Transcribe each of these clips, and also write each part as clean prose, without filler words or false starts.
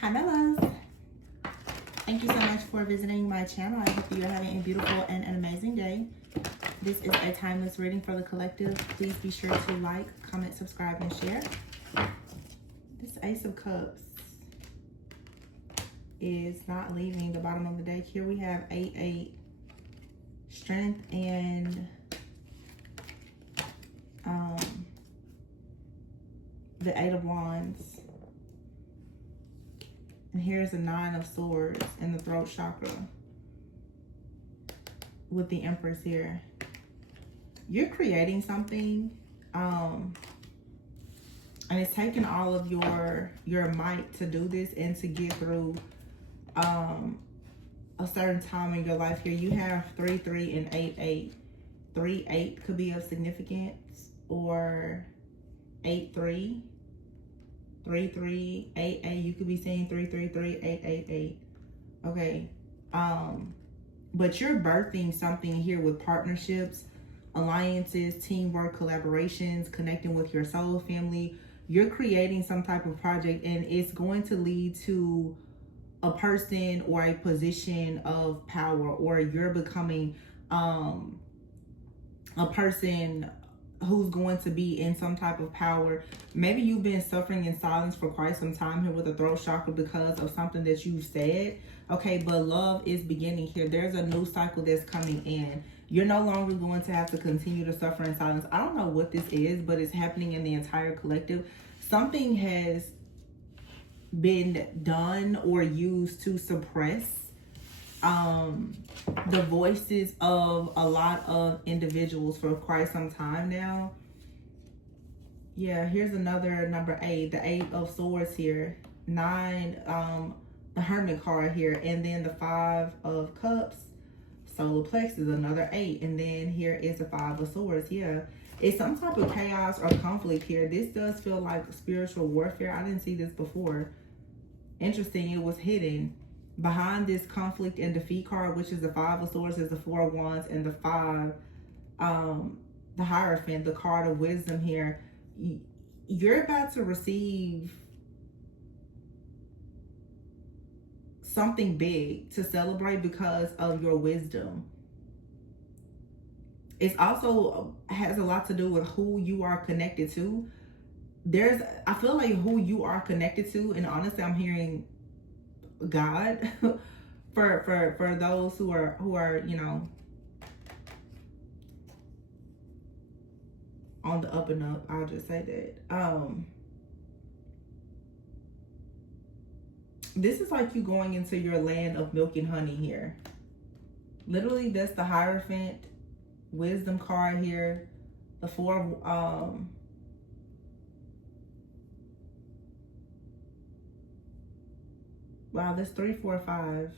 Hi, my loves. Thank you so much for visiting my channel. I hope you are having a beautiful and an amazing day. This is a timeless reading for the collective. Please be sure to like, comment, subscribe, and share. This Ace of Cups is not leaving the bottom of the deck. Here we have 8-8, Strength, and the 8 of Wands. And here's the 9 of Swords in the throat chakra with the Empress here. You're creating something, and it's taking all of your might to do this and to get through a certain time in your life. Here you have 3-3 and 8-8. 3-8 could be of significance, or 8-3. 3-3, 8-8. You could be saying 3-3-3, 8-8-8. Okay. But you're birthing something here with partnerships, alliances, teamwork, collaborations, connecting with your soul family. You're creating some type of project, and it's going to lead to a person or a position of power, or you're becoming a person who's going to be in some type of power. Maybe you've been suffering in silence for quite some time here with the throat chakra because of something that you said. Okay, but love is beginning here. There's a new cycle that's coming in. You're no longer going to have to continue to suffer in silence. I don't know what this is, but it's happening in the entire collective. Something has been done or used to suppress the voices of a lot of individuals for quite some time now. Yeah, here's another number 8, the 8 of Swords here, 9, the Hermit card here, and then the 5 of Cups, solar plexus, another 8, and then here is the 5 of Swords. Yeah, it's some type of chaos or conflict here. This does feel like spiritual warfare. I didn't see this before. Interesting, it was hidden. Behind this conflict and defeat card, which is the 5 of Swords, is the 4 of Wands, and the 5, the Hierophant, the card of wisdom here. You're about to receive something big to celebrate because of your wisdom. It also has a lot to do with who you are connected to. I feel like who you are connected to, and honestly, I'm hearing God for those who are you know, on the up and up. I'll just say that this is like you going into your land of milk and honey here. Literally, that's the Hierophant wisdom card here, the 4 of wow, that's 3, 4, 5.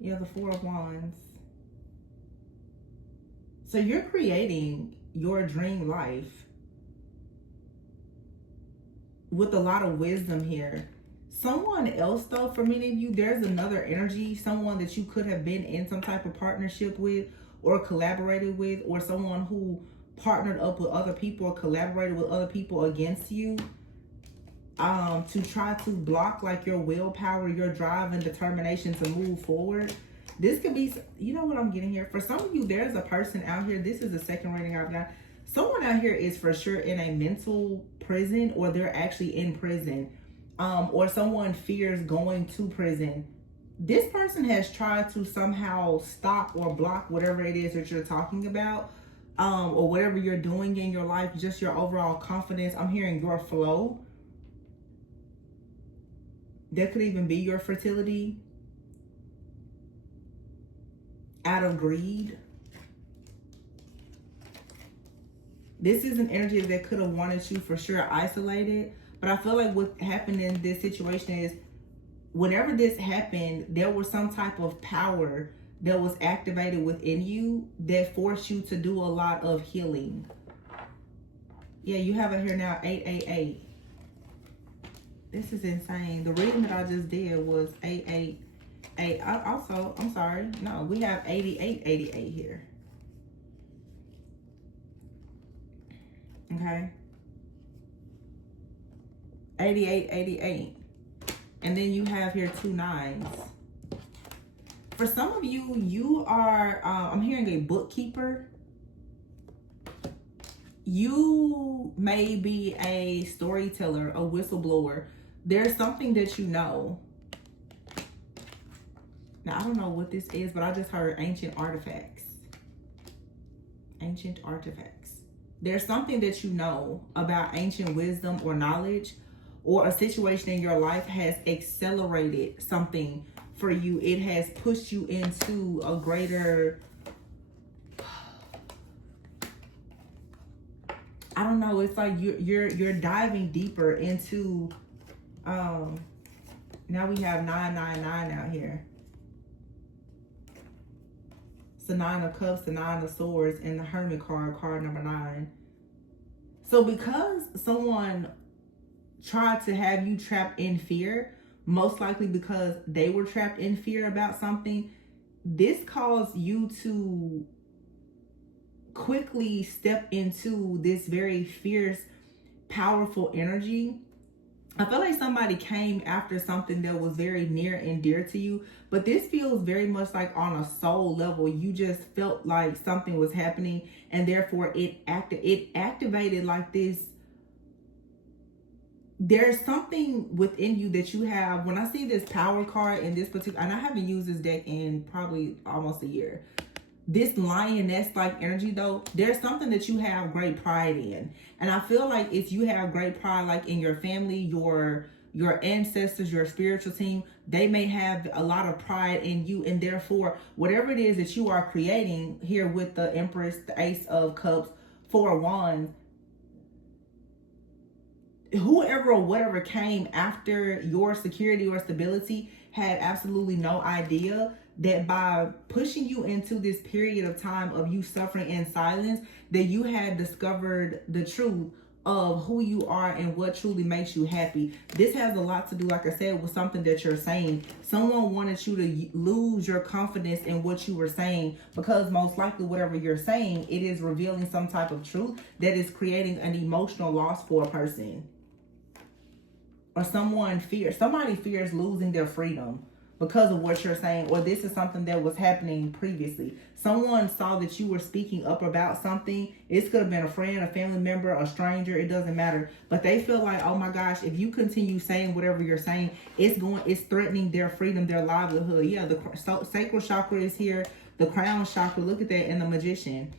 Yeah, the 4 of Wands. So you're creating your dream life with a lot of wisdom here. Someone else, though, for many of you, there's another energy, someone that you could have been in some type of partnership with or collaborated with, or someone who partnered up with other people or collaborated with other people against you. To try to block like your willpower, your drive and determination to move forward. This could be, you know what I'm getting here? For some of you, there's a person out here. This is the second reading I've got. Someone out here is for sure in a mental prison, or they're actually in prison. Or someone fears going to prison. This person has tried to somehow stop or block whatever it is that you're talking about, or whatever you're doing in your life, just your overall confidence. I'm hearing your flow. There could even be your fertility out of greed. This is an energy that could have wanted you for sure isolated. But I feel like what happened in this situation is whenever this happened, there was some type of power that was activated within you that forced you to do a lot of healing. Yeah, you have it here now, 888. This is insane. The reading that I just did was 888. Also, I'm sorry. No, we have 8888 here. Okay. 88, 88. And then you have here 2 9s. For some of you, you are, I'm hearing a bookkeeper. You may be a storyteller, a whistleblower. There's something that you know. Now, I don't know what this is, but I just heard ancient artifacts. Ancient artifacts. There's something that you know about ancient wisdom or knowledge, or a situation in your life has accelerated something for you. It has pushed you into a greater, I don't know, it's like you're diving deeper into, now we have 999 out here. It's the 9 of Cups, the 9 of Swords, and the Hermit card, card number 9. So because someone tried to have you trapped in fear, most likely because they were trapped in fear about something, this caused you to quickly step into this very fierce, powerful energy. I feel like somebody came after something that was very near and dear to you, but this feels very much like on a soul level. You just felt like something was happening, and therefore it activated like this. There's something within you that you have. When I see this power card in this particular, and I haven't used this deck in probably almost a year, this lioness-like energy though, there's something that you have great pride in. And I feel like if you have great pride, like in your family, your ancestors, your spiritual team, they may have a lot of pride in you, and therefore whatever it is that you are creating here with the Empress, the Ace of Cups, 4 of Wands, whoever or whatever came after your security or stability had absolutely no idea that by pushing you into this period of time of you suffering in silence, that you had discovered the truth of who you are and what truly makes you happy. This has a lot to do, like I said, with something that you're saying. Someone wanted you to lose your confidence in what you were saying, because most likely whatever you're saying, it is revealing some type of truth that is creating an emotional loss for a person. Or somebody fears losing their freedom because of what you're saying, or this is something that was happening previously. Someone saw that you were speaking up about something. It could have been a friend, a family member, a stranger, it doesn't matter. But they feel like, oh my gosh, if you continue saying whatever you're saying, it's threatening their freedom, their livelihood. Yeah, the sacral chakra is here, the crown chakra, look at that, and the Magician.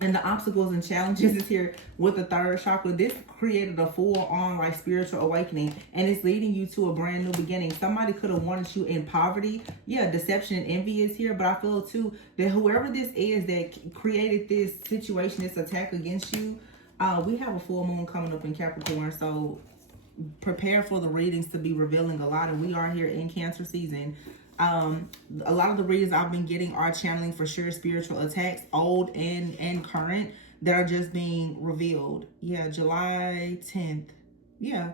And the obstacles and challenges is here with the 3rd chakra. This created a full-on like spiritual awakening, and it's leading you to a brand new beginning. Somebody could have wanted you in poverty. Yeah, deception and envy is here, but I feel too that whoever this is that created this situation, this attack against you, we have a full moon coming up in Capricorn, so prepare for the readings to be revealing a lot, and we are here in Cancer season. A lot of the readings I've been getting are channeling for sure spiritual attacks, old and current, that are just being revealed. Yeah, July 10th. Yeah,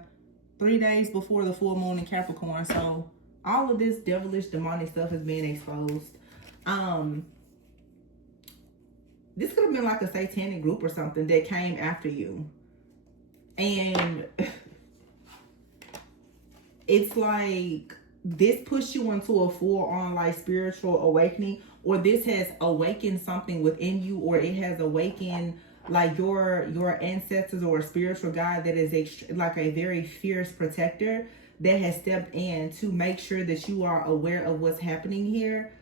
3 days before the full moon in Capricorn. So all of this devilish, demonic stuff is being exposed. This could have been like a satanic group or something that came after you. And it's like this pushed you into a full-on like spiritual awakening, or this has awakened something within you, or it has awakened like your ancestors or a spiritual guide that is like a very fierce protector that has stepped in to make sure that you are aware of what's happening here.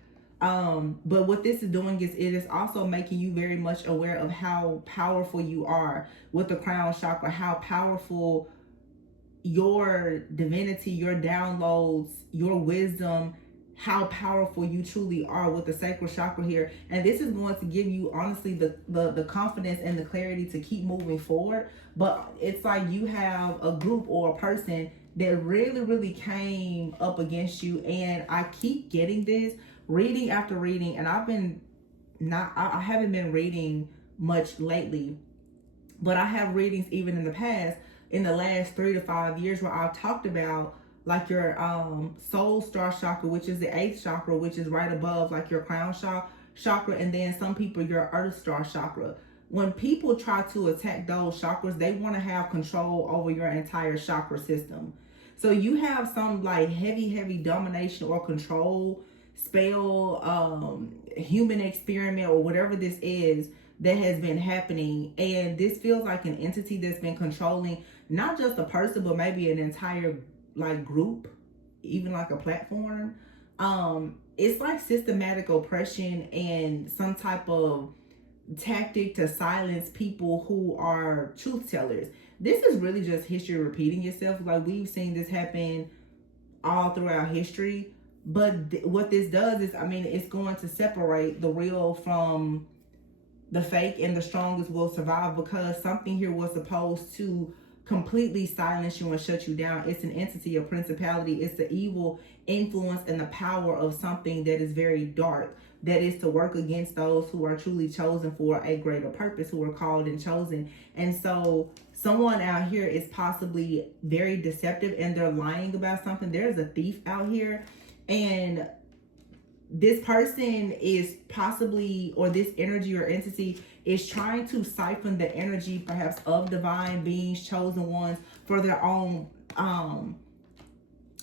But what this is doing is it is also making you very much aware of how powerful you are with the crown chakra, how powerful your divinity, your downloads, your wisdom, how powerful you truly are with the sacral chakra here. And this is going to give you honestly the confidence and the clarity to keep moving forward. But it's like you have a group or a person that really came up against you, and I keep getting this reading after reading, and I haven't been reading much lately, but I have readings even in the past, in the last 3 to 5 years, where I've talked about like your soul star chakra, which is the 8th chakra, which is right above like your crown chakra, and then some people your earth star chakra. when people try to attack those chakras, they want to have control over your entire chakra system. So you have some like heavy domination or control spell, human experiment, or whatever this is that has been happening. And this feels like an entity that's been controlling not just a person, but maybe an entire like group, even like a platform. It's like systematic oppression and some type of tactic to silence people who are truth tellers. This is really just history repeating itself. Like, we've seen this happen all throughout history. But what this does is, I mean, it's going to separate the real from the fake, and the strongest will survive, because something here was supposed to completely silence you and shut you down. It's an entity, a principality. It's the evil influence and the power of something that is very dark, that is to work against those who are truly chosen for a greater purpose, who are called and chosen. And so someone out here is possibly very deceptive, and they're lying about something. There's a thief out here, and this person is possibly, or this energy or entity is trying to siphon the energy perhaps of divine beings, chosen ones, for their own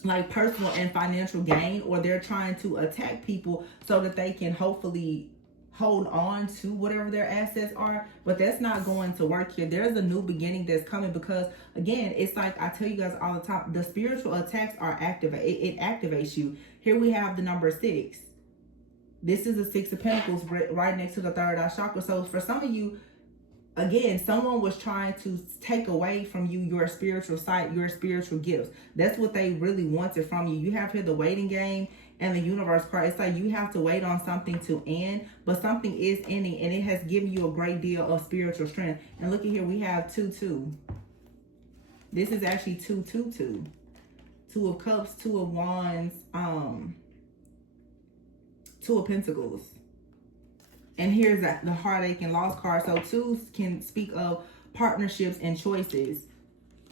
like personal and financial gain, or they're trying to attack people so that they can hopefully hold on to whatever their assets are. But that's not going to work here. There's a new beginning that's coming, because again, it's like I tell you guys all the time, the spiritual attacks are it activates you. Here we have the number 6. This is the 6 of Pentacles right next to the third eye chakra. So for some of you, again, someone was trying to take away from you your spiritual sight, your spiritual gifts. That's what they really wanted from you. You have here the waiting game and the universe card. It's like you have to wait on something to end, but something is ending, and it has given you a great deal of spiritual strength. And look at here, we have 2-2. This is actually 2-2-2. 2 of Cups, 2 of Wands, 2 of Pentacles. And here's the heartache and loss card. So 2s can speak of partnerships and choices.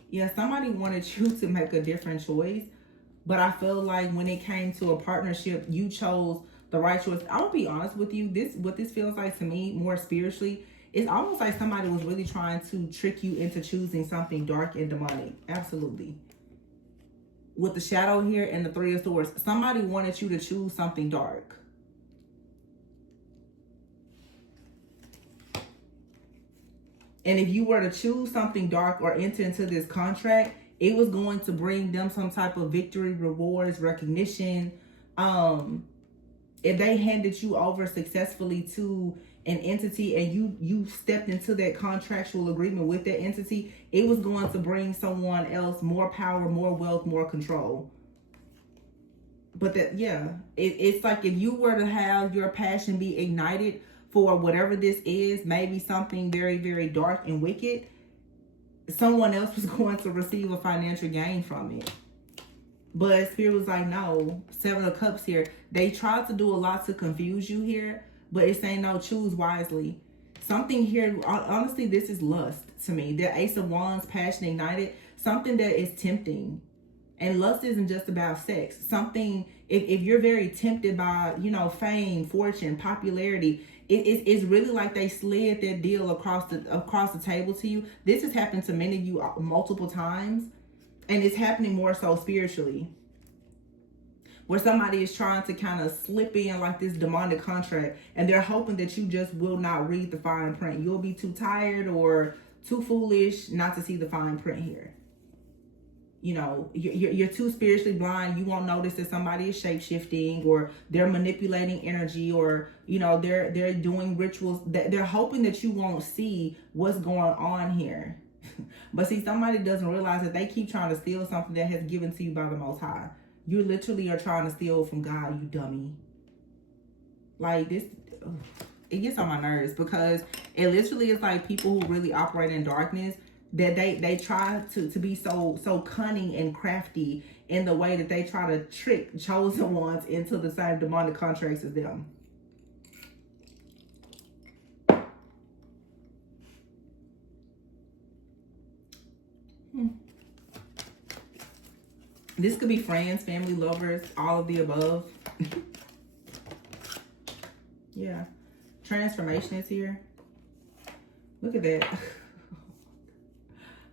Yeah, somebody wanted you to make a different choice, but I feel like when it came to a partnership, you chose the right choice. I'll be honest with you, what this feels like to me more spiritually, it's almost like somebody was really trying to trick you into choosing something dark and demonic. Absolutely. With the shadow here and the 3 of Swords, somebody wanted you to choose something dark. And if you were to choose something dark or enter into this contract, it was going to bring them some type of victory, rewards, recognition. If they handed you over successfully to an entity and you stepped into that contractual agreement with that entity, it was going to bring someone else more power, more wealth, more control. But that, yeah, it's like if you were to have your passion be ignited for whatever this is, maybe something very, very dark and wicked, someone else was going to receive a financial gain from it. But Spirit was like, no. 7 of Cups here. They tried to do a lot to confuse you here, but it's saying, no, choose wisely. Something here, honestly, this is lust to me. The Ace of Wands, passion ignited, something that is tempting. And lust isn't just about sex. Something, if you're very tempted by, fame, fortune, popularity, it's really like they slid that deal across the table to you. This has happened to many of you multiple times, and it's happening more so spiritually, where somebody is trying to kind of slip in like this demonic contract, and they're hoping that you just will not read the fine print. You'll be too tired or too foolish not to see the fine print here. You're too spiritually blind. You won't notice that somebody is shape-shifting, or they're manipulating energy, or they're doing rituals. They're hoping that you won't see what's going on here. But see, somebody doesn't realize that they keep trying to steal something that has given to you by the Most High. You literally are trying to steal from God, you dummy. Like this, it gets on my nerves, because it literally is like people who really operate in darkness, that they try to be so cunning and crafty in the way that they try to trick chosen ones into the same demonic contracts as them. This could be friends, family, lovers, all of the above. Yeah. Transformation is here. Look at that.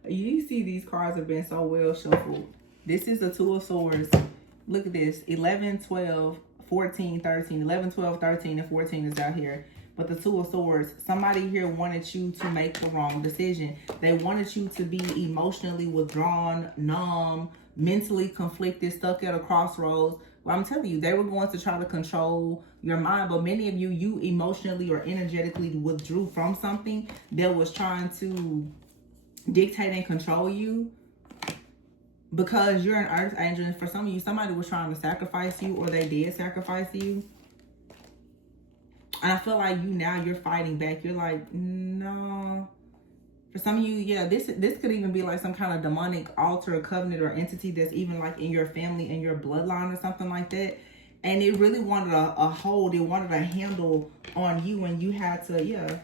You see these cards have been so well shuffled. This is the Two of Swords. Look at this. 11, 12, 14, 13. 11, 12, 13, and 14 is out here. But the Two of Swords, somebody here wanted you to make the wrong decision. They wanted you to be emotionally withdrawn, numb, mentally conflicted, stuck at a crossroads. Well, I'm telling you, they were going to try to control your mind. But many of you, you emotionally or energetically withdrew from something that was trying to dictate and control you. Because you're an earth angel, and for some of you, somebody was trying to sacrifice you, or they did sacrifice you. And I feel like you're fighting back. You're like, no. For some of you, yeah, this could even be like some kind of demonic altar, covenant, or entity that's even like in your family, in your bloodline, or something like that. And it really wanted a hold. It wanted a handle on you, and you had to, yeah,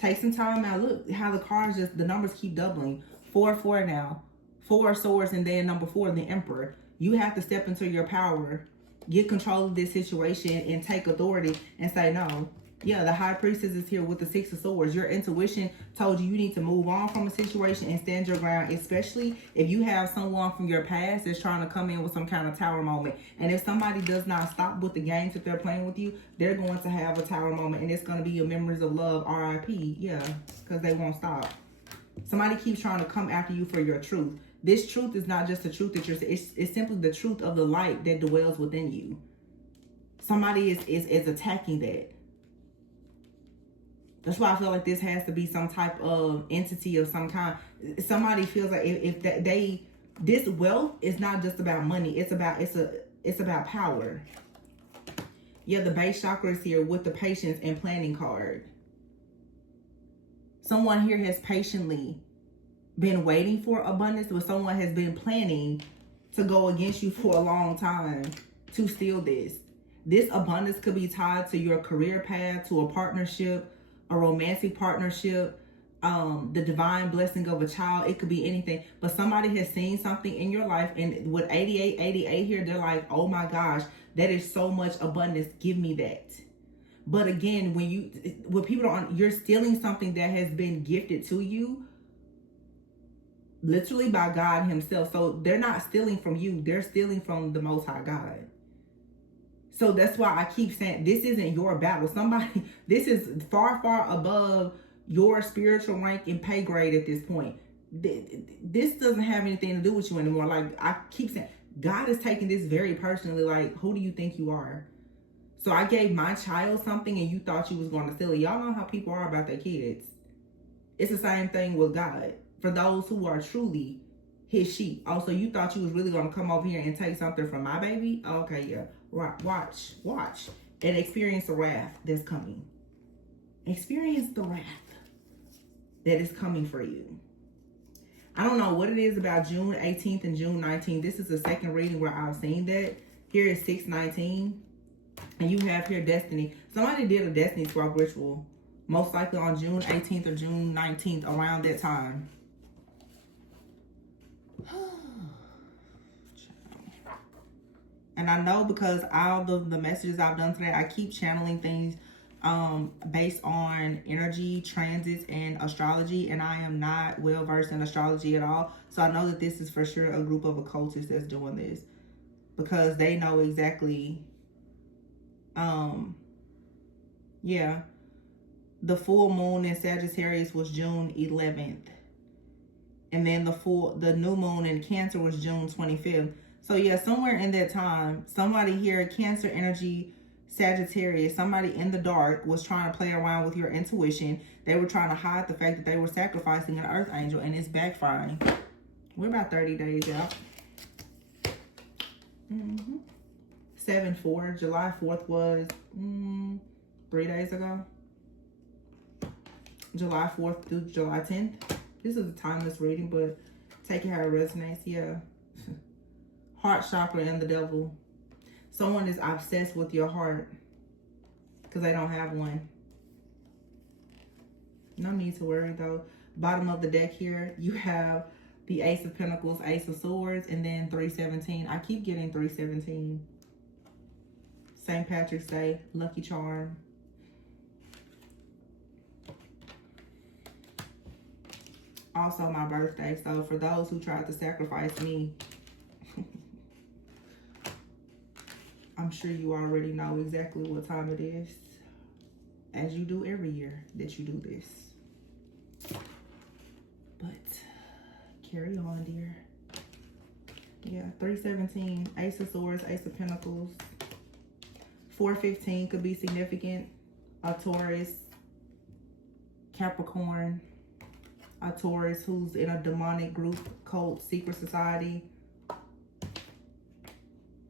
take some time out. Look how the cards the numbers keep doubling. 4, 4 now. 4 swords, and then number 4, the Emperor. You have to step into your power, get control of this situation, and take authority and say no. Yeah, the High Priestess is here with the 6 of Swords. Your intuition told you need to move on from a situation and stand your ground, especially if you have someone from your past that's trying to come in with some kind of tower moment. And if somebody does not stop with the games that they're playing with you, they're going to have a tower moment, and it's going to be your memories of love, RIP. Yeah, because they won't stop. Somebody keeps trying to come after you for your truth. This truth is not just the truth that it's simply the truth of the light that dwells within you. Somebody is attacking that. That's why I feel like this has to be some type of entity of some kind. Somebody feels like this wealth is not just about money. It's about power. Yeah, the base chakra is here with the patience and planning card. Someone here has patiently been waiting for abundance, but someone has been planning to go against you for a long time to steal this. This abundance could be tied to your career path, to a partnership, a romantic partnership, the divine blessing of a child. It could be anything, but somebody has seen something in your life, and with 88 here, they're like, oh my gosh, that is so much abundance, give me that. But again, when people don't, you're stealing something that has been gifted to you literally by God himself. So they're not stealing from you, they're stealing from the Most High God. So that's why I keep saying this isn't your battle. This is far, far above your spiritual rank and pay grade at this point. This doesn't have anything to do with you anymore. Like I keep saying, God is taking this very personally. Like, who do you think you are? So I gave my child something and you thought you was going to steal it. Y'all know how people are about their kids. It's the same thing with God. For those who are truly his sheep. Also, you thought you was really going to come over here and take something from my baby? Okay, yeah. Right. Watch. And experience the wrath that's coming. Experience the wrath that is coming for you. I don't know what it is about June 18th and June 19th. This is the second reading where I've seen that. Here is 619. And you have here destiny. Somebody did a destiny swap ritual. Most likely on June 18th or June 19th, around that time. And I know because all the messages I've done today, I keep channeling things based on energy, transits, and astrology. And I am not well versed in astrology at all. So I know that this is for sure a group of occultists that's doing this. Because they know exactly, yeah. The full moon in Sagittarius was June 11th. And then the new moon in Cancer was June 25th. So yeah, somewhere in that time, somebody here, Cancer energy, Sagittarius, somebody in the dark was trying to play around with your intuition. They were trying to hide the fact that they were sacrificing an earth angel, and it's backfiring. We're about 30 days out. 7/4, July 4th was 3 days ago. July 4th through July 10th. This is a timeless reading, but take it how it resonates. Yeah. Heart chakra and the devil. Someone is obsessed with your heart because they don't have one. No need to worry though. Bottom of the deck here, you have the Ace of Pentacles, Ace of Swords, and then 317. I keep getting 317. St. Patrick's Day, lucky charm. Also my birthday. So for those who tried to sacrifice me, I'm sure you already know exactly what time it is, as you do every year that you do this. But carry on, dear. Yeah, 317, Ace of Swords, Ace of Pentacles. 415 could be significant. A Taurus, Capricorn, a Taurus who's in a demonic group, cult, secret society.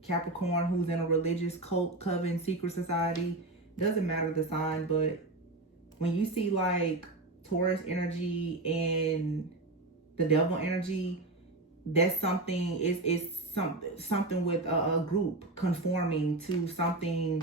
Capricorn who's in a religious cult, coven, secret society. Doesn't matter the sign, but when you see like Taurus energy and the devil energy, that's something, it's something with a group conforming to something,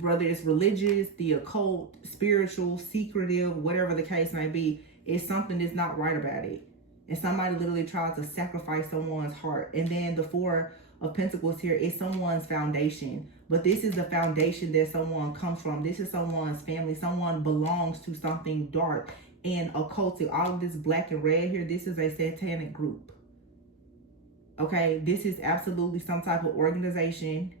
whether it's religious, the occult, spiritual, secretive, whatever the case may be. It's something that's not right about it. And somebody literally tried to sacrifice someone's heart. And then the Four of Pentacles here is someone's foundation. But this is the foundation that someone comes from. This is someone's family. Someone belongs to something dark and occultic. All of this black and red here, this is a satanic group. Okay, this is absolutely some type of organization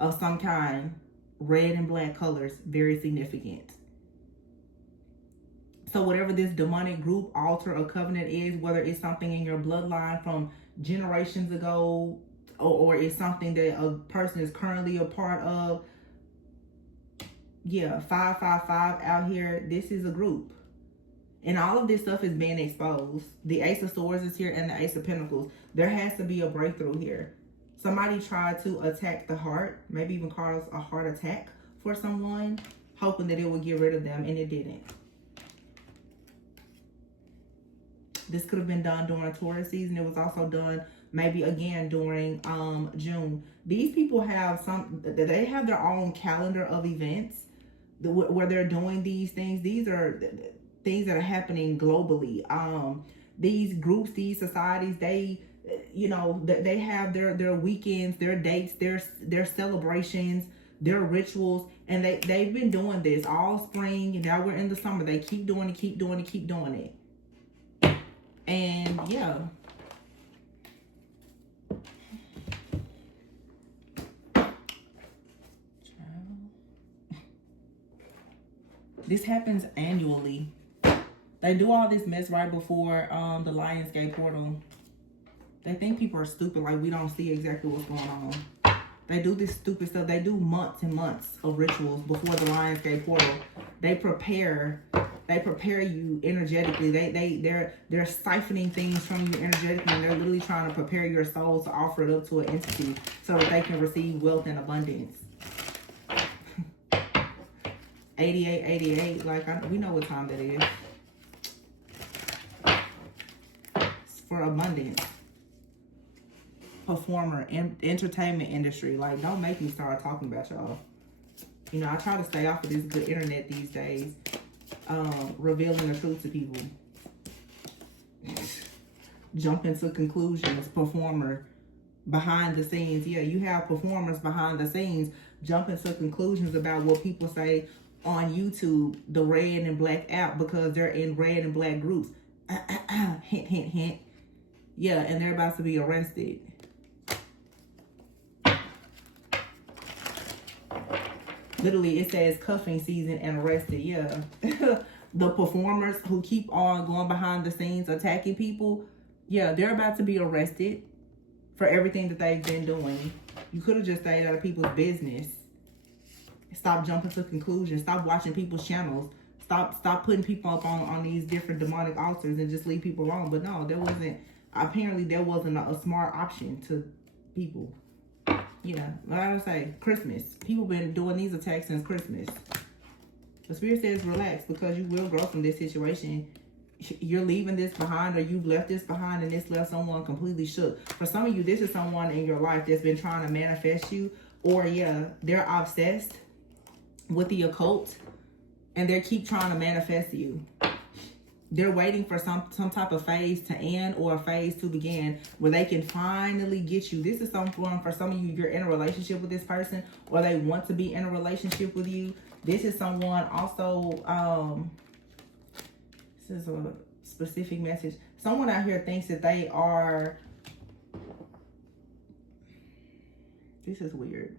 of some kind. Red and black colors, very significant. So whatever this demonic group, altar, or covenant is, whether it's something in your bloodline from generations ago, or it's something that a person is currently a part of. Yeah, 555 out here, this is a group. And all of this stuff is being exposed. The Ace of Swords is here and the Ace of Pentacles. There has to be a breakthrough here. Somebody tried to attack the heart, maybe even cause a heart attack for someone, hoping that it would get rid of them, and it didn't. This could have been done during Taurus season. It was also done maybe again during June. These people have they have their own calendar of events where they're doing these things. These are things that are happening globally. These groups, these societies, they, you know, they have their weekends, their dates, their celebrations, their rituals, and they've been doing this all spring, and now we're in the summer. They keep doing it, keep doing it, keep doing it. And yeah, this happens annually. They do all this mess right before the Lionsgate portal. They think people are stupid, like we don't see exactly what's going on. They do this stupid stuff. They do months and months of rituals before the Lionsgate portal. They prepare you energetically. They're siphoning things from you energetically, and they're literally trying to prepare your soul to offer it up to an entity so that they can receive wealth and abundance. 88, like we know what time that is. It's for abundance. Performer, entertainment industry. Like, don't make me start talking about y'all. You know, I try to stay off of this good internet these days. Revealing the truth to people. Jumping to conclusions. Performer, behind the scenes. Yeah, you have performers behind the scenes jumping to conclusions about what people say on YouTube, the red and black app, because they're in red and black groups. Hint, hint, hint. Yeah, and they're about to be arrested. Literally, it says cuffing season and arrested. Yeah. The performers who keep on going behind the scenes attacking people, yeah, they're about to be arrested for everything that they've been doing. You could have just stayed out of people's business. Stop jumping to conclusions. Stop watching people's channels. Stop putting people up on these different demonic altars and just leave people alone. But no, apparently there wasn't a smart option to people. Yeah, like I say, Christmas. People been doing these attacks since Christmas. The Spirit says relax, because you will grow from this situation. You're leaving this behind, or you've left this behind, and this left someone completely shook. For some of you, this is someone in your life that's been trying to manifest you, or yeah, they're obsessed with the occult, and they keep trying to manifest you. They're waiting for some type of phase to end or a phase to begin where they can finally get you. This is someone, for some of you, you're in a relationship with this person, or they want to be in a relationship with you. This is someone also, this is specific message. Someone out here thinks that they are, this is weird,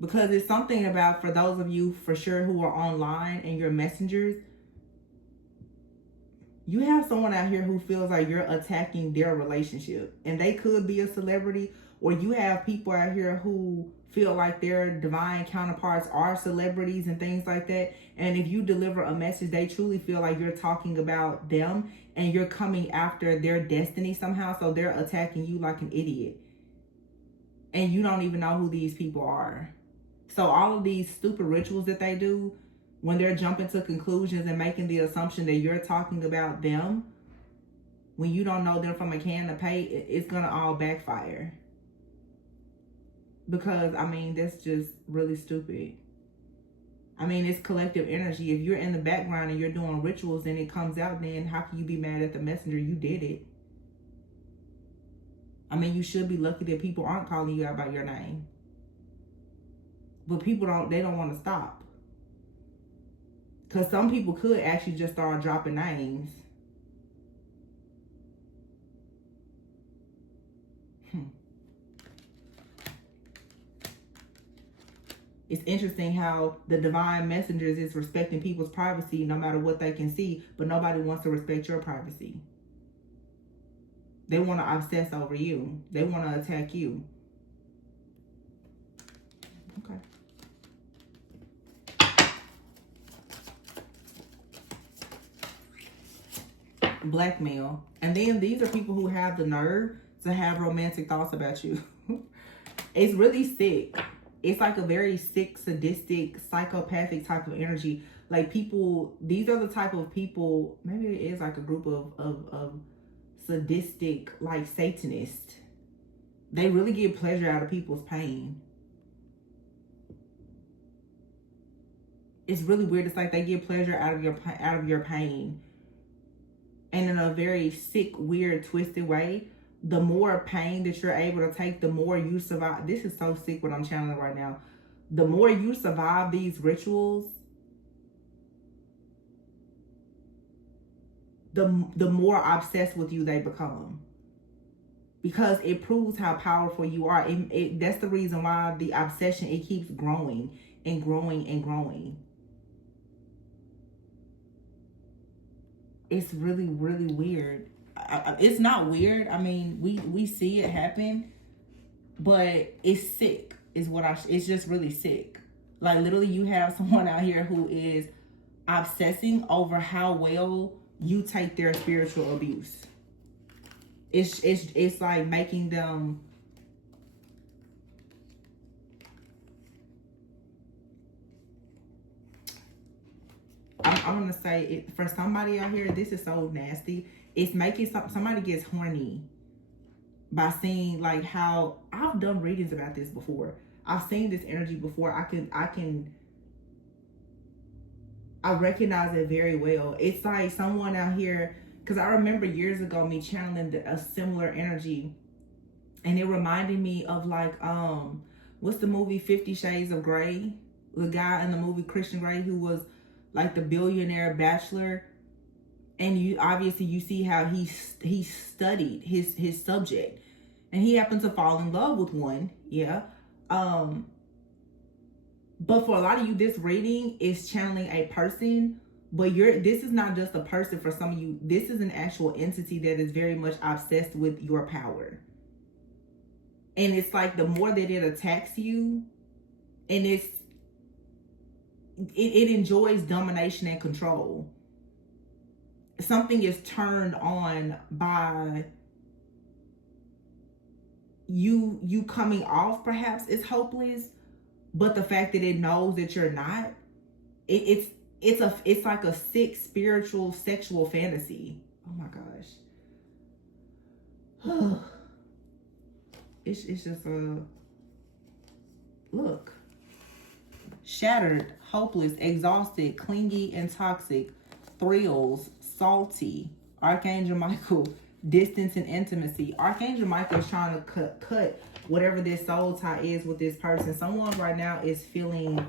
because it's something about, for those of you for sure who are online and you're messengers, you have someone out here who feels like you're attacking their relationship, and they could be a celebrity, or you have people out here who feel like their divine counterparts are celebrities and things like that. And if you deliver a message, they truly feel like you're talking about them and you're coming after their destiny somehow. So they're attacking you like an idiot. And you don't even know who these people are. So all of these stupid rituals that they do, when they're jumping to conclusions and making the assumption that you're talking about them, when you don't know them from a can of paint, it's going to all backfire. Because, I mean, that's just really stupid. I mean, it's collective energy. If you're in the background and you're doing rituals and it comes out, then how can you be mad at the messenger? You did it. I mean, you should be lucky that people aren't calling you out by your name. But people don't want to stop. Because some people could actually just start dropping names. It's interesting how the divine messengers is respecting people's privacy no matter what they can see, but nobody wants to respect your privacy. They want to obsess over you. They want to attack you. Okay. Blackmail. And then these are people who have the nerve to have romantic thoughts about you. It's really sick. It's like a very sick, sadistic, psychopathic type of energy. Like people, these are the type of people, maybe it is like a group of sadistic, like Satanists. They really get pleasure out of people's pain. It's really weird. It's like they get pleasure out of your pain. And in a very sick, weird, twisted way. The more pain that you're able to take, the more you survive. This is so sick what I'm channeling right now. The more you survive these rituals, the more obsessed with you they become. Because it proves how powerful you are. That's the reason why the obsession, it keeps growing and growing and growing. It's really, really weird. It's not weird. I mean, we see it happen, but it's sick. It's just really sick. Like literally, you have someone out here who is obsessing over how well you take their spiritual abuse. It's like making them. I'm gonna say it for somebody out here. This is so nasty. It's making somebody gets horny by seeing like how I've done readings about this before. I've seen this energy before. I recognize it very well. It's like someone out here, because I remember years ago me channeling a similar energy, and it reminded me of like what's the movie 50 Shades of Grey? The guy in the movie, Christian Grey, who was like the billionaire bachelor. And you see how he studied his subject, and he happened to fall in love with one. Yeah. But for a lot of you, this reading is channeling a person, but this is not just a person. For some of you, this is an actual entity that is very much obsessed with your power. And it's like the more that it attacks you, and it enjoys domination and control. Something is turned on by you coming off perhaps as hopeless, but the fact that it knows that you're not, it's like a sick spiritual sexual fantasy. Oh my gosh. It's just look. Shattered, hopeless, exhausted, clingy, and toxic. Thrills, salty. Archangel Michael, distance and intimacy. Archangel Michael is trying to cut whatever this soul tie is with this person. Someone right now is feeling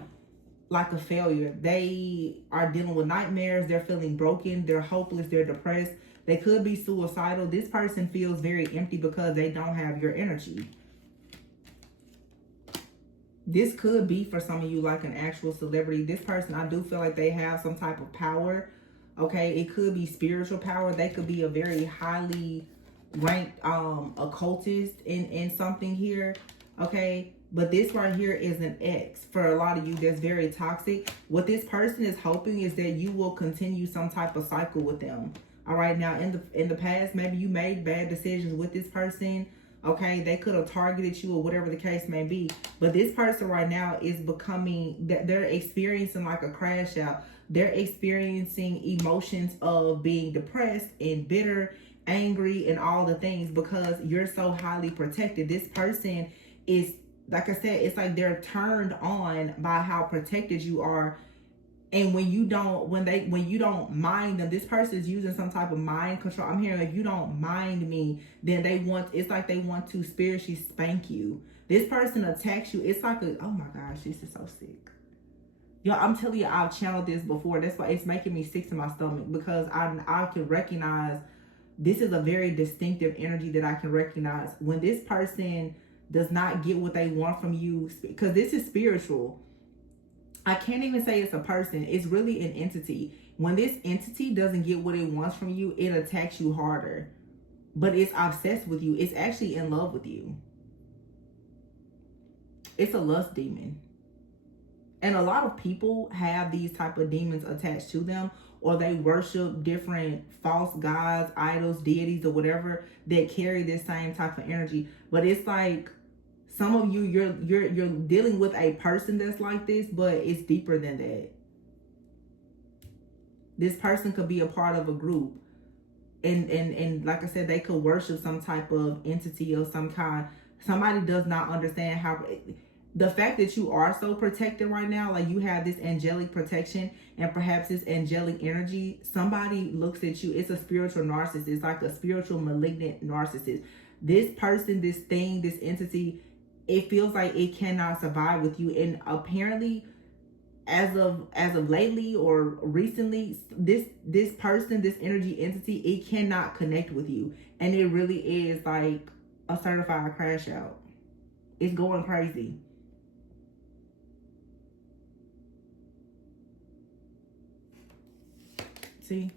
like a failure. They are dealing with nightmares. They're feeling broken. They're hopeless. They're depressed. They could be suicidal. This person feels very empty because they don't have your energy. This could be for some of you like an actual celebrity. This person, I do feel like they have some type of power. Okay, it could be spiritual power. They could be a very highly ranked occultist in something here. Okay, but this right here is an ex for a lot of you that's very toxic. What this person is hoping is that you will continue some type of cycle with them. All right, now in the past, maybe you made bad decisions with this person. Okay, they could have targeted you or whatever the case may be. But this person right now is becoming, that they're experiencing like a crash out. They're experiencing emotions of being depressed and bitter, angry, and all the things because you're so highly protected. This person is, like I said, it's like they're turned on by how protected you are. And when you don't mind them, this person is using some type of mind control. I'm hearing, if you don't mind me, then it's like they want to spiritually spank you. This person attacks you. It's like oh my gosh, this is so sick. Yo, I'm telling you, I've channeled this before. That's why it's making me sick to my stomach, because I can recognize this is a very distinctive energy that I can recognize. When this person does not get what they want from you, because this is spiritual. I can't even say it's a person. It's really an entity. When this entity doesn't get what it wants from you, it attacks you harder. But it's obsessed with you. It's actually in love with you. It's a lust demon. And a lot of people have these type of demons attached to them, or they worship different false gods, idols, deities, or whatever that carry this same type of energy. But it's like, some of you, you're dealing with a person that's like this, but it's deeper than that. This person could be a part of a group. And like I said, they could worship some type of entity of some kind. Somebody does not understand how, the fact that you are so protected right now, like you have this angelic protection and perhaps this angelic energy, somebody looks at you, it's a spiritual narcissist, like a spiritual malignant narcissist. This person, this thing, this entity, it feels like it cannot survive with you. And apparently, as of lately or recently, this person, this energy entity, it cannot connect with you. And it really is like a certified crash out. It's going crazy. See?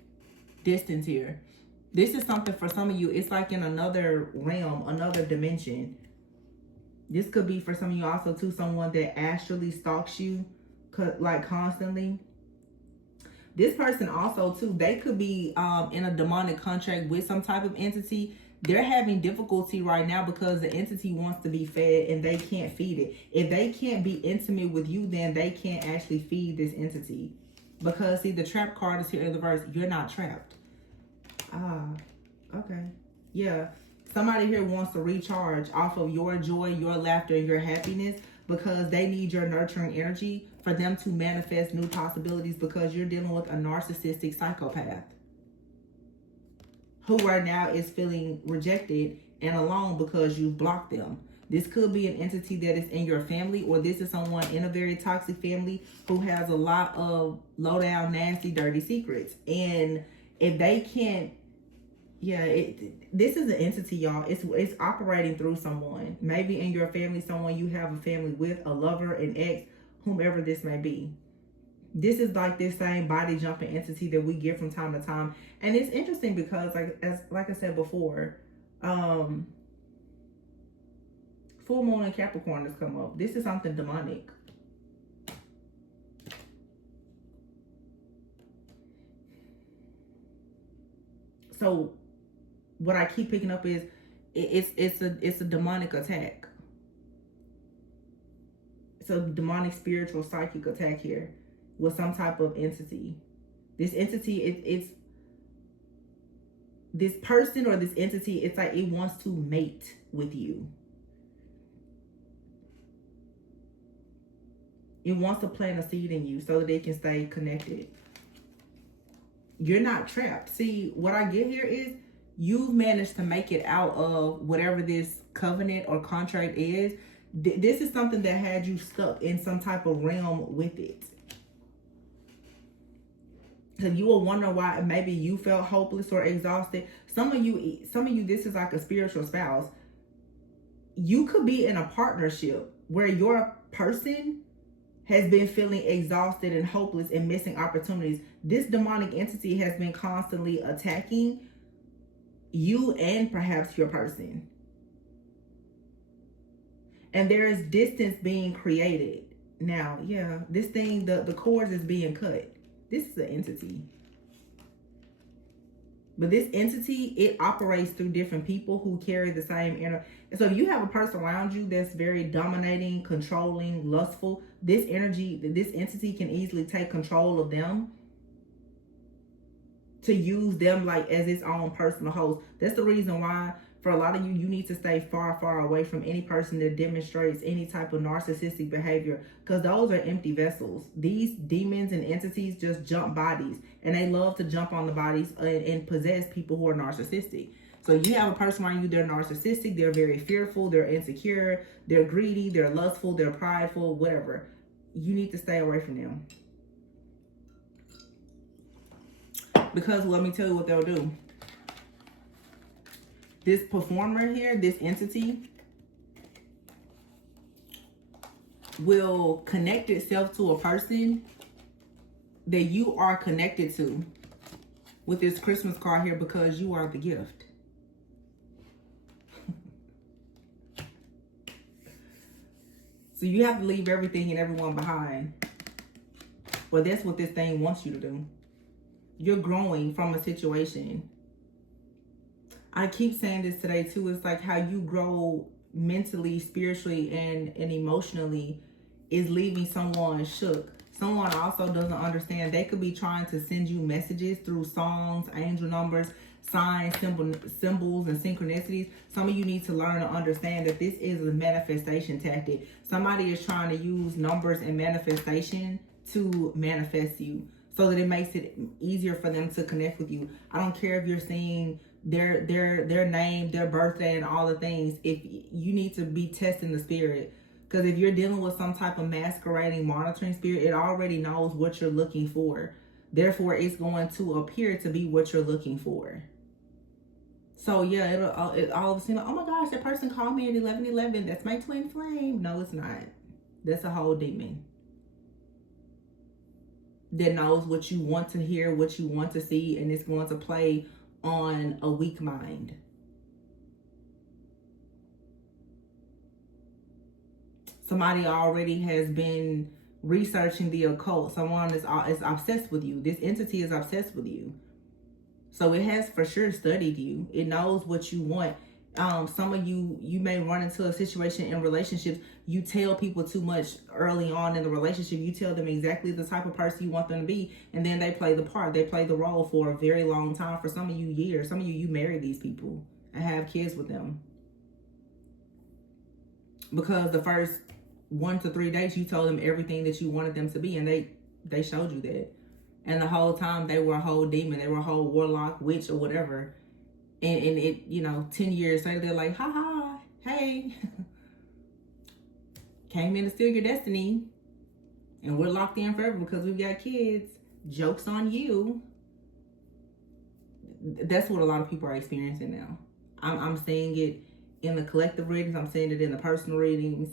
Distance here. This is something for some of you. It's like in another realm, another dimension. This could be for some of you also too, someone that astrally stalks you like constantly. This person also too, they could be in a demonic contract with some type of entity. They're having difficulty right now because the entity wants to be fed and they can't feed it. If they can't be intimate with you, then they can't actually feed this entity. Because see, the trap card is here in the verse. You're not trapped. Okay. Yeah. Somebody here wants to recharge off of your joy, your laughter, and your happiness, because they need your nurturing energy for them to manifest new possibilities, because you're dealing with a narcissistic psychopath who right now is feeling rejected and alone because you've blocked them. This could be an entity that is in your family, or this is someone in a very toxic family who has a lot of low down, nasty, dirty secrets. And if they can't, this is an entity, y'all. It's operating through someone. Maybe in your family, someone you have a family with, a lover, an ex, whomever this may be. This is like this same body jumping entity that we get from time to time. And it's interesting because like I said before, full moon and Capricorn has come up. This is something demonic. So what I keep picking up is it's a demonic attack. It's a demonic spiritual psychic attack here with some type of entity. This entity, it's this person or this entity, it's like it wants to mate with you. It wants to plant a seed in you so that they can stay connected. You're not trapped. See, what I get here is you've managed to make it out of whatever this covenant or contract is. This is something that had you stuck in some type of realm with it. So you will wonder why maybe you felt hopeless or exhausted. Some of you, this is like a spiritual spouse. You could be in a partnership where your person has been feeling exhausted and hopeless and missing opportunities. This demonic entity has been constantly attacking you and perhaps your person. And there is distance being created. Now, yeah, this thing, the cords is being cut. This is an entity. But this entity, it operates through different people who carry the same energy. So if you have a person around you that's very dominating, controlling, lustful, this energy, this entity can easily take control of them to use them like as its own personal host. That's the reason why for a lot of you, you need to stay far, far away from any person that demonstrates any type of narcissistic behavior, because those are empty vessels. These demons and entities just jump bodies, and they love to jump on the bodies and possess people who are narcissistic. So you have a person around you, they're narcissistic, they're very fearful, they're insecure, they're greedy, they're lustful, they're prideful, whatever. You need to stay away from them. Because let me tell you what they'll do. This performer here, this entity, will connect itself to a person that you are connected to with this Christmas card here, because you are the gift. So you have to leave everything and everyone behind. Well, that's what this thing wants you to do. You're growing from a situation. I keep saying this today too. It's like how you grow mentally, spiritually, and emotionally is leaving someone shook. Someone also doesn't understand. They could be trying to send you messages through songs, angel numbers, signs, symbols, and synchronicities. Some of you need to learn to understand that this is a manifestation tactic. Somebody is trying to use numbers and manifestation to manifest you, so that it makes it easier for them to connect with you. I don't care if you're seeing their name, their birthday, and all the things. If you need to be testing the spirit, because if you're dealing with some type of masquerading, monitoring spirit, it already knows what you're looking for. Therefore, it's going to appear to be what you're looking for. So yeah, it all of a sudden, oh my gosh, that person called me at 11:11. That's my twin flame. No, it's not. That's a whole demon that knows what you want to hear, what you want to see, and it's going to play on a weak mind. Somebody already has been researching the occult. Someone is obsessed with you. This entity is obsessed with you. So it has for sure studied you. It knows what you want. Some of you may run into a situation in relationships. You tell people too much early on in the relationship. You tell them exactly the type of person you want them to be, and then they play the part. They play the role for a very long time. For some of you, years. Some of you marry these people and have kids with them, because the first 1 to 3 days you told them everything that you wanted them to be, and they showed you that. And the whole time they were a whole demon. They were a whole warlock, witch, or whatever. And it, 10 years later, they're like, ha ha, hey, came in to steal your destiny, and we're locked in forever because we've got kids. Joke's on you. That's what a lot of people are experiencing now. I'm seeing it in the collective readings. I'm seeing it in the personal readings.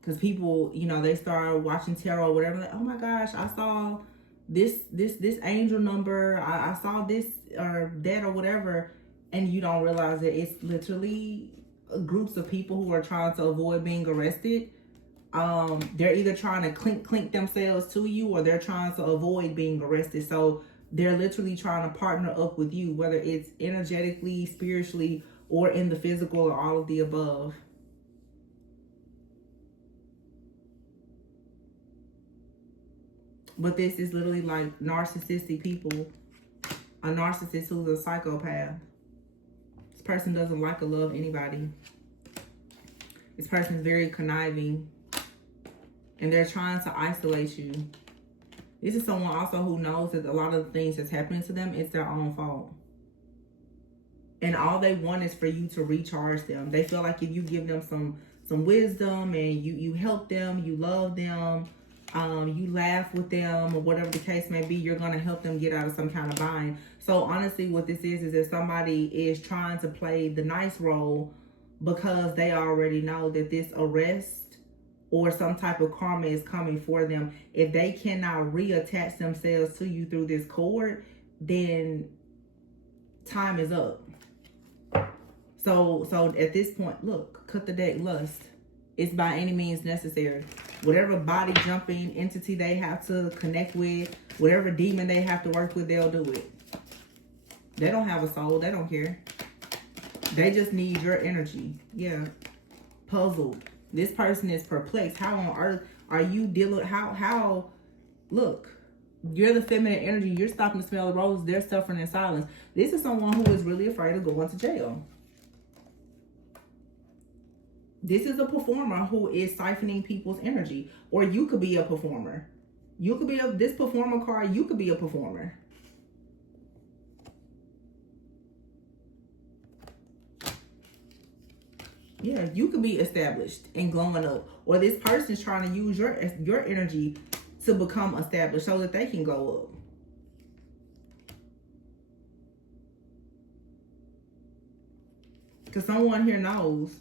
Because people, they start watching tarot or whatever. Like, oh my gosh, I saw this angel number. I saw this or that or whatever. And you don't realize that it's literally groups of people who are trying to avoid being arrested. They're either trying to clink themselves to you, or they're trying to avoid being arrested. So they're literally trying to partner up with you, whether it's energetically, spiritually, or in the physical, or all of the above. But this is literally like narcissistic people. A narcissist who's a psychopath. This person doesn't like or love anybody. This person is very conniving. And they're trying to isolate you. This is someone also who knows that a lot of the things that's happening to them, it's their own fault. And all they want is for you to recharge them. They feel like if you give them some wisdom and you help them, you love them, You laugh with them or whatever the case may be. You're going to help them get out of some kind of bind. So honestly, what this is that somebody is trying to play the nice role because they already know that this arrest or some type of karma is coming for them. If they cannot reattach themselves to you through this cord, then time is up. So at this point, look, cut the deck, lust. It's by any means necessary. Whatever body jumping entity they have to connect with, whatever demon they have to work with, they'll do it. They don't have a soul. They don't care. They just need your energy. Yeah. Puzzled. This person is perplexed. How on earth are you dealing? How? Look, you're the feminine energy. You're stopping to smell the roses. They're suffering in silence. This is someone who is really afraid of going to jail. This is a performer who is siphoning people's energy. Or you could be a performer. You could be this performer card, you could be a performer. Yeah, you could be established and glowing up. Or this person's trying to use your energy to become established so that they can go up. Because someone here knows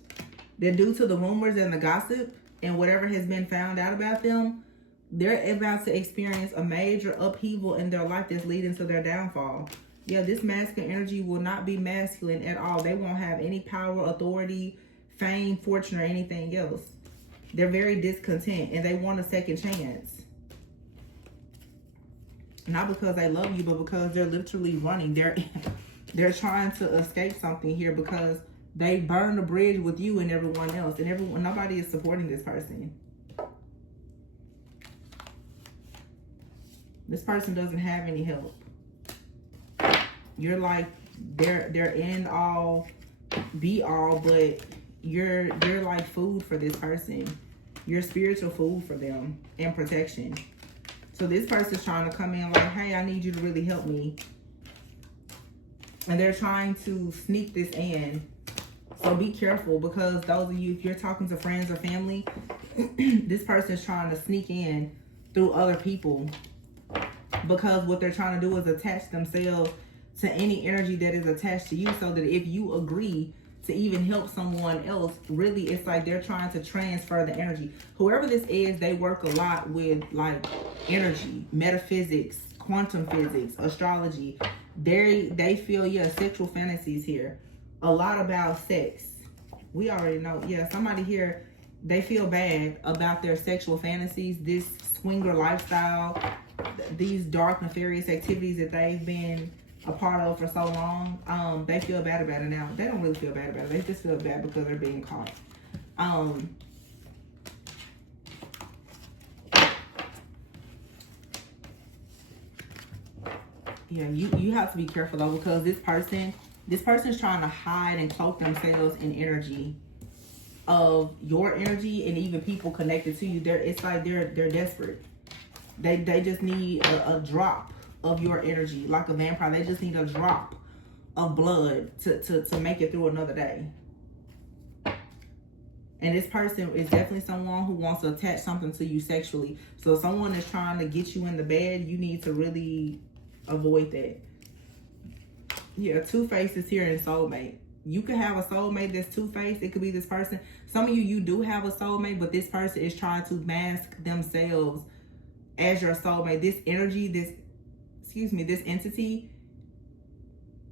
that due to the rumors and the gossip and whatever has been found out about them, they're about to experience a major upheaval in their life that's leading to their downfall. Yeah, this masculine energy will not be masculine at all. They won't have any power, authority, fame, fortune, or anything else. They're very discontent and they want a second chance. Not because they love you, but because they're literally running. They're trying to escape something here because they burned a bridge with you and everyone else. And nobody is supporting this person. This person doesn't have any help. You're like their end all, be all, but you're like food for this person. You're spiritual food for them and protection. So this person's trying to come in like, hey, I need you to really help me. And they're trying to sneak this in. So be careful, because those of you, if you're talking to friends or family, this person is trying to sneak in through other people, because what they're trying to do is attach themselves to any energy that is attached to you, so that if you agree to even help someone else, really it's like they're trying to transfer the energy. Whoever this is, they work a lot with like energy, metaphysics, quantum physics, astrology. They feel, yeah, sexual fantasies here. A lot about sex. We already know. Yeah, somebody here, they feel bad about their sexual fantasies, this swinger lifestyle, these dark, nefarious activities that they've been a part of for so long. They feel bad about it now. They don't really feel bad about it. They just feel bad because they're being caught. Yeah, you have to be careful though, because this person is trying to hide and cloak themselves in energy of your energy, and even people connected to you. It's like they're desperate. They just need a drop of your energy, like a vampire. They just need a drop of blood to make it through another day. And this person is definitely someone who wants to attach something to you sexually. So if someone is trying to get you in the bed, you need to really avoid that. Yeah, two-faced is here in soulmate. You could have a soulmate that's two-faced. It could be this person. Some of you do have a soulmate, but this person is trying to mask themselves as your soulmate. This energy, this entity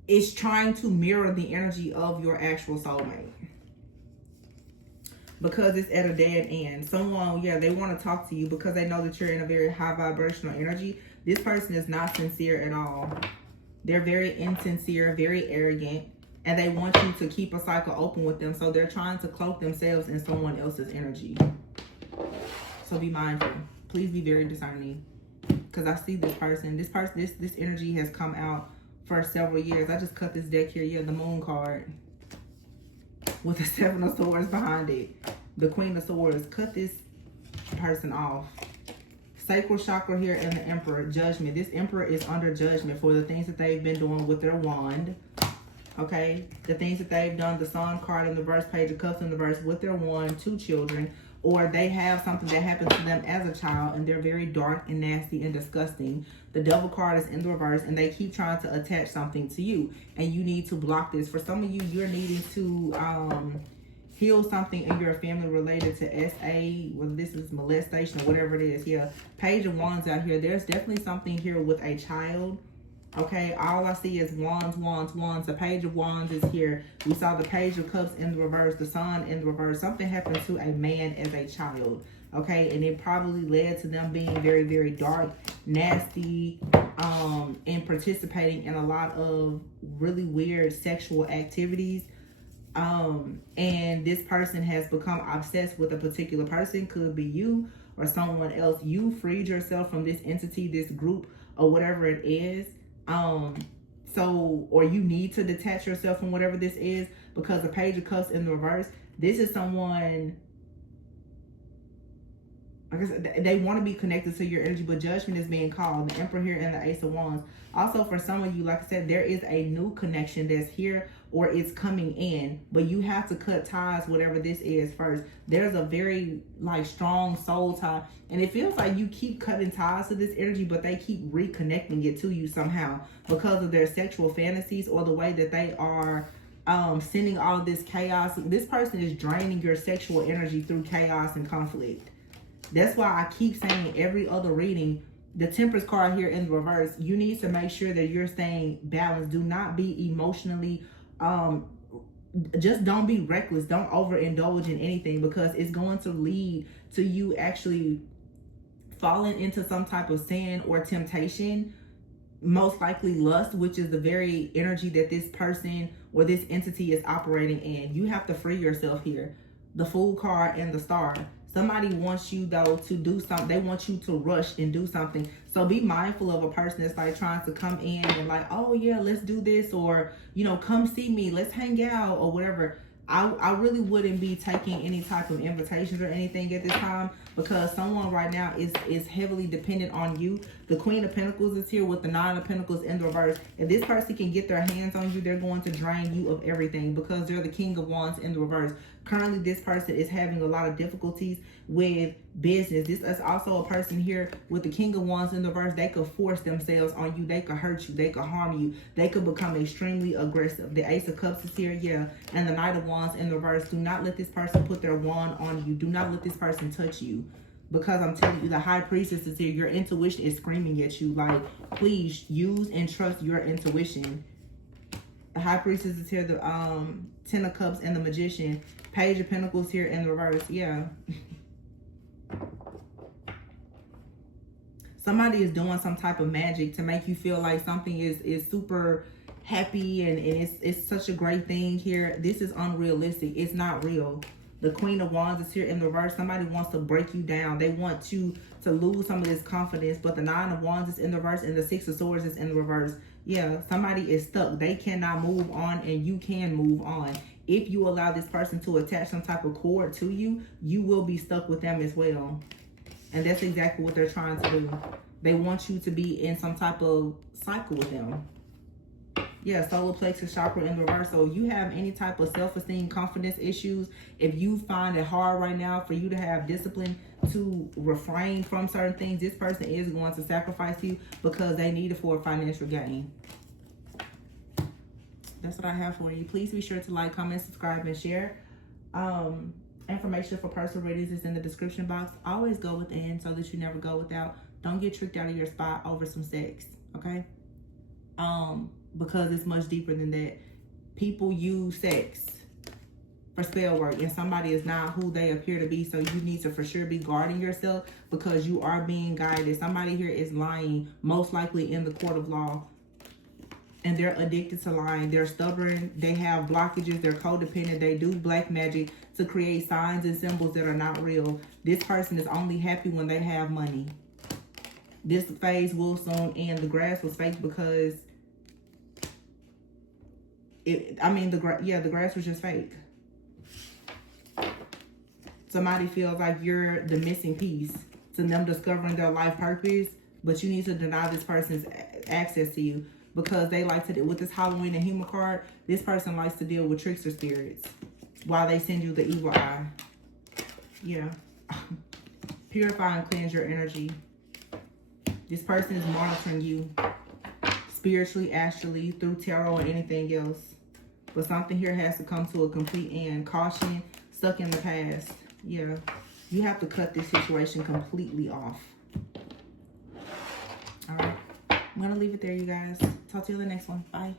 is trying to mirror the energy of your actual soulmate, because it's at a dead end. Someone, yeah, they want to talk to you because they know that you're in a very high vibrational energy. This person is not sincere at all. They're very insincere, very arrogant, and they want you to keep a cycle open with them. So they're trying to cloak themselves in someone else's energy. So be mindful. Please be very discerning, because I see this person. This energy has come out for several years. I just cut this deck here. Yeah, the Moon card with the Seven of Swords behind it. The Queen of Swords. Cut this person off. Sacral chakra here, and the Emperor. Judgment. This Emperor is under judgment for the things that they've been doing with their wand. Okay? The things that they've done. The Sun card in the reverse, Page of Cups in the reverse, with their wand. 2 children. or they have something that happened to them as a child and they're very dark and nasty and disgusting. The Devil card is in the reverse and they keep trying to attach something to you, and you need to block this. For some of you, you're needing to heal something in your family related to SA, whether this is molestation or whatever it is. Yeah, Page of Wands out here. There's definitely something here with a child. Okay, all I see is wands, wands, wands. The Page of Wands is here. We saw the Page of Cups in the reverse, the Sun in the reverse. Something happened to a man as a child. Okay, and it probably led to them being very, very dark, nasty, and participating in a lot of really weird sexual activities. And this person has become obsessed with a particular person. Could be you or someone else. You freed yourself from this entity, this group, or whatever it is. Or you need to detach yourself from whatever this is, because the Page of Cups in the reverse, this is someone, like I said, they want to be connected to your energy, but judgment is being called. The Emperor here and the Ace of Wands. Also, for some of you, like I said, there is a new connection that's here or it's coming in, but you have to cut ties, whatever this is, first. There's a very strong soul tie, and it feels like you keep cutting ties to this energy, but they keep reconnecting it to you somehow because of their sexual fantasies or the way that they are sending all this chaos. This person is draining your sexual energy through chaos and conflict. That's why I keep saying every other reading, the Temperance card here in the reverse, you need to make sure that you're staying balanced. Do not be emotionally, just don't be reckless. Don't overindulge in anything, because it's going to lead to you actually falling into some type of sin or temptation, most likely lust, which is the very energy that this person or this entity is operating in. You have to free yourself here. The Fool card and the Star. Somebody wants you, though, to do something. They want you to rush and do something. So be mindful of a person that's trying to come in and oh yeah, let's do this, or come see me, let's hang out, or whatever. I really wouldn't be taking any type of invitations or anything at this time, because someone right now is heavily dependent on you. The Queen of Pentacles is here with the Nine of Pentacles in the reverse. If this person can get their hands on you, they're going to drain you of everything, because they're the King of Wands in the reverse. Currently, this person is having a lot of difficulties with business. This is also a person here with the King of Wands in the reverse. They could force themselves on you. They could hurt you. They could harm you. They could become extremely aggressive. The Ace of Cups is here, yeah, and the Knight of Wands in the reverse. Do not let this person put their wand on you. Do not let this person touch you, because I'm telling you, the High Priestess is here. Your intuition is screaming at you. Please use and trust your intuition. The High Priestess is here. The Ten of Cups and the Magician. Page of Pentacles here in the reverse. Yeah. Somebody is doing some type of magic to make you feel like something is super happy and it's such a great thing here. This is unrealistic. It's not real. The Queen of Wands is here in the reverse. Somebody wants to break you down. They want you to lose some of this confidence. But the Nine of Wands is in the reverse and the Six of Swords is in the reverse. Yeah, somebody is stuck. They cannot move on, and you can move on. If you allow this person to attach some type of cord to you, you will be stuck with them as well. And that's exactly what they're trying to do. They want you to be in some type of cycle with them. Yeah, solar plexus chakra in reverse. So if you have any type of self-esteem, confidence issues, if you find it hard right now for you to have discipline to refrain from certain things, this person is going to sacrifice you because they need it for a financial gain. That's what I have for you. Please be sure to like, comment, subscribe, and share. Information for personal readings is in the description box. Always go within so that you never go without. Don't get tricked out of your spot over some sex, okay? Because it's much deeper than that. People use sex for spell work, and somebody is not who they appear to be. So you need to for sure be guarding yourself, because you are being guided. Somebody here is lying, most likely in the court of law. And they're addicted to lying. They're stubborn. They have blockages. They're codependent. They do black magic to create signs and symbols that are not real. This person is only happy when they have money. This phase will soon end. The grass was fake because the grass was just fake. Somebody feels like you're the missing piece to them discovering their life purpose, but you need to deny this person's access to you, because they like to, with this Halloween and Humor card, this person likes to deal with trickster spirits while they send you the evil eye. Yeah. Purify and cleanse your energy. This person is monitoring you spiritually, astrally, through tarot, or anything else. But something here has to come to a complete end. Caution, stuck in the past. Yeah. You have to cut this situation completely off. All right. I'm going to leave it there, you guys. Talk to you in the next one. Bye.